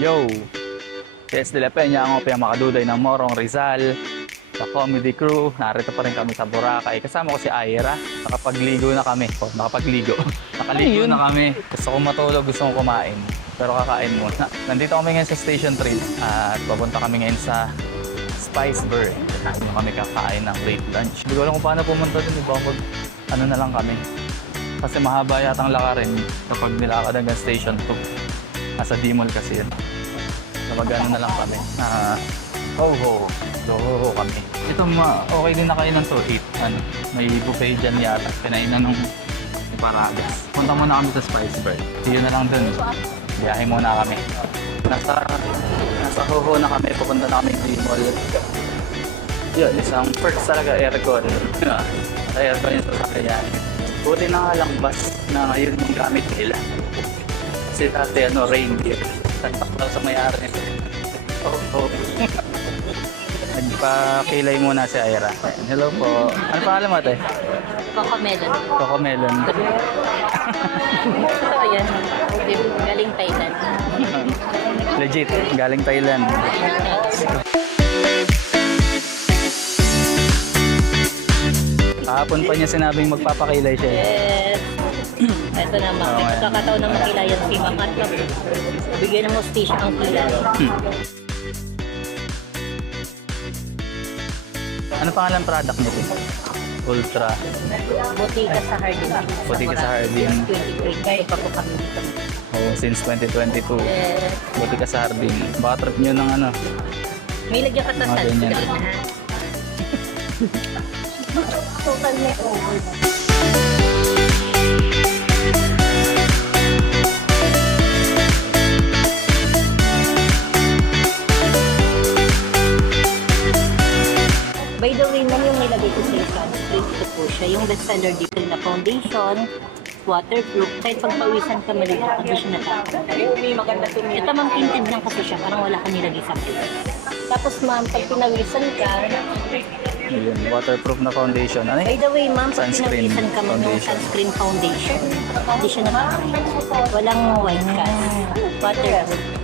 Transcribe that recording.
Yo! Yes, de la Peña, ang opya makaduday ng Morong Rizal. Sa comedy crew, narito pa rin kami sa Boracay. Kasama ko si Aira. Nakapagligo na kami. Oh, nakapagligo. Nakaligo na kami. Gusto kong matulog, gusto kong kumain. Pero kakain muna. Nandito kami ngayon sa Station 3 at papunta kami ngayon sa Spice Bird. Kain kami kakain ng late lunch. Hindi ko alam kung paano pumunta dun. Diba? Pag ano na lang kami. Kasi mahaba yatang lakarin kapag nilakad hanggang Station 2. Nasa D-Mall kasi yun. Kapag ano na lang kami. Ah, ho ho. Go ho ho kami. Ito ma, okay din na kayo ng to eat. Ano, may buffet dyan yata. Pinainan ni Paragas. Punta muna kami sa Spice Bird. Yun na lang dun. Biyahe muna kami. Nasa, nasa ho ho na kami. Pupunta na kami D-Mall. Yun, isang perks talaga aircon. aircon yung sasakyan. Buti na lang bus na ngayon yung gamit nila. Kasi dati ano, reindeer. Santa Claus ang may-ari. Oh, oh. Nagpakilay muna si Ira. Hello po. Ano pangalan mo ate? Coco melon. Coco Melon. Totoo yan. Galing Thailand. Legit, galing Thailand. Kahapon pa niya sinabing magpapakilay siya. Yes. Ito naman. Oo, May ayan. pagkakataon na makilayan si Ma'am at bigyan ng mostisya ang kilay. Ano pangalan product mo? Ultra. Butika sa Hardin. Butika sa Hardin. 23. Kaya pa po kami dito. Oh, since 2022. Yes. Buti ka sa hardin. Baka trip nyo ng ano. May lagyan ka sa Mga ganyan. sunscreen ha. Total By the way, ma'am, yung nilagay ko sa yung sunscreen, ito po siya. Yung bestseller dito na foundation, waterproof. Kahit pagpawisan ka malito, hindi siya natakot. Ito ma'am, tinted lang kasi siya. Parang wala ka nilagay sa akin. Tapos ma'am, pag pinawisan ka, Yun, waterproof na foundation. Ano by the way ma'am, pag Sunscreen pinawisan ka ma'am yung foundation. sunscreen foundation, hindi siya natakot. Walang white cast. Waterproof.